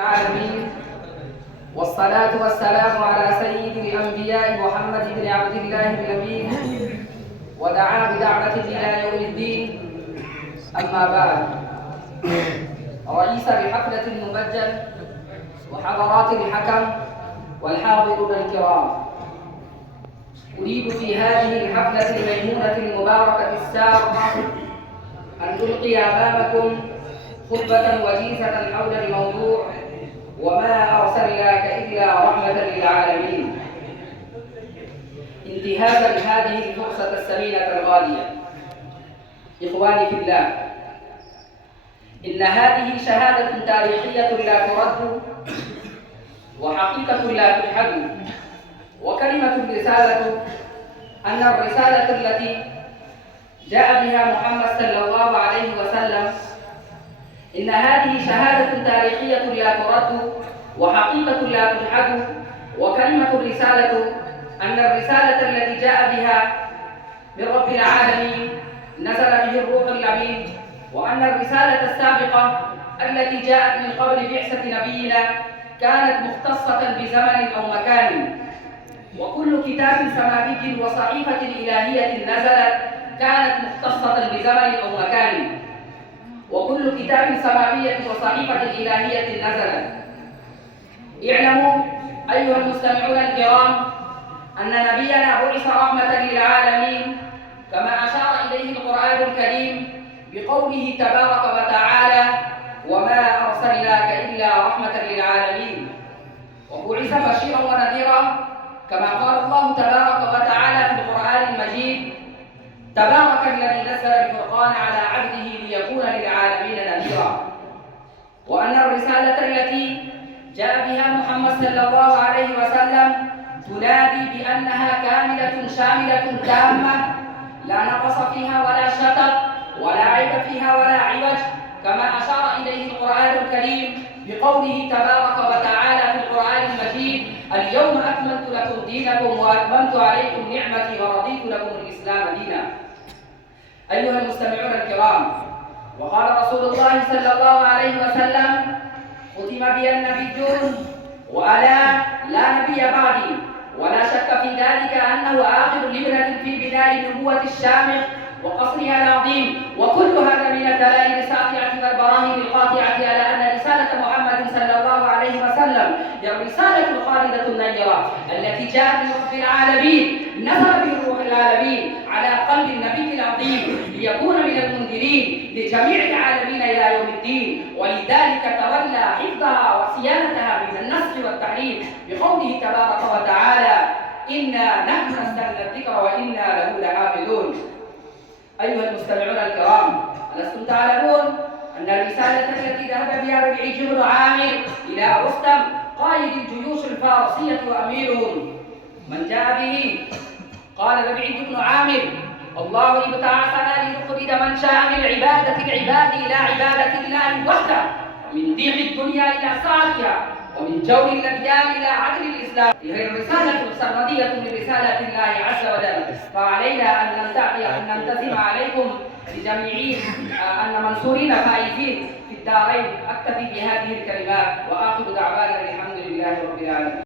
العالمين، والصلاة والسلام على سيد الأنبياء محمد بن عبد الله الأمين، ودعا بدعوته إلى يوم الدين. أما بعد، رئيس بحفلة المبجل وحضرات الحكم والحاضرون الكرام، أريد في هذه الحفلة الميمونة المباركة السارة أن ألقي أمامكم خطبة وجيزة حول الموضوع وما أرسلناك إلا رحمة للعالمين، انتهازا لهذه الفرصة الثمينة الغالية. إخواني في الله، إن هذه شهادة تاريخية لا ترد، وحقيقة لا تجحد، وكلمة الرسالة أن الرسالة التي جاء بها محمد صلى الله عليه وسلم، إن هذه شهادة تاريخية لا ترد، وحقيقة لا تجحد، وكلمة الرسالة أن الرسالة التي جاء بها من رب العالمين نزل به الروح الأمين، وأن الرسالة السابقة التي جاءت من قبل بعثة نبينا كانت مختصة بزمن أو مكان، وكل كتاب سماوي وصحيفة إلهية نزلت كانت مختصة بزمن أو مكان، وكل كتاب سماوية وصحيفة إلهية نزلت. اعلموا أيها المستمعون الكرام أن نبينا بعث رحمة للعالمين، كما أشار إليه القرآن الكريم بقوله تبارك وتعالى: وما أرسلناك إلا رحمة للعالمين. وبعث بشيرا ونذيرا، كما قال الله تبارك وتعالى في القرآن المجيد: تبارك الذي نزل الفرقان على عبده ليكون للعالمين نذيرا. وأن الرسالة التي جاء بها محمد صلى الله عليه وسلم تنادي بأنها كاملة شاملة تامة، لا نقص فيها ولا شطط، ولا عيب فيها ولا عوج، كما أشار إليه القرآن الكريم بقوله تبارك وتعالى في القرآن المجيد: اليوم أكملت لكم دينكم وأتممت عليكم نعمتي ورضيت لكم الإسلام دينا. أيها المستمعون الكرام، وقال رسول الله صلى الله عليه وسلم: ختم بي النبيون وأنا لا نبي بعدي، ولا شك في ذلك أنه آخر لبنة في بناء النبوة الشامخ وقصرها العظيم. وكل هذا من الدلائل الساطعة والبراهين القاطعة على أن رسالة محمد صلى الله عليه وسلم هي الرسالة الخالدة النيرة التي جاءت من رب العالمين، نزل به الروح العالمين على قلب النبي العظيم ليكون من المنذرين لجميع العالمين إلى يوم الدين، ولذلك تولى حفظها وصيانتها من النسخ والتحريف بقوله تبارك وتعالى: إنا نحن نزلنا الذكر وإنا له لحافظون. أيها المستمعون الكرام، ألستم تعلمون أن الرسالة التي ذهب بها ربيعي بن عامر إلى رستم قائد الجيوش الفارسية وأميرهم، من جاء به قال ربيعي بن عامر: الله ابتعثنا لنخرج من شاء من عبادة العباد إلى عبادة الله وحده، ومن ضيق الدنيا إلى سعتها، ومن جور الأديان إلى عدل الإسلام. هي الرسالة سرمدية من رسالة الله عز وجل، فعلينا أن ننتظم عليكم بجميع أن منصورين فائزين في الدارين. أكتفي بهذه الكلمات، وآخر دعوانا الحمد لله رب العالمين.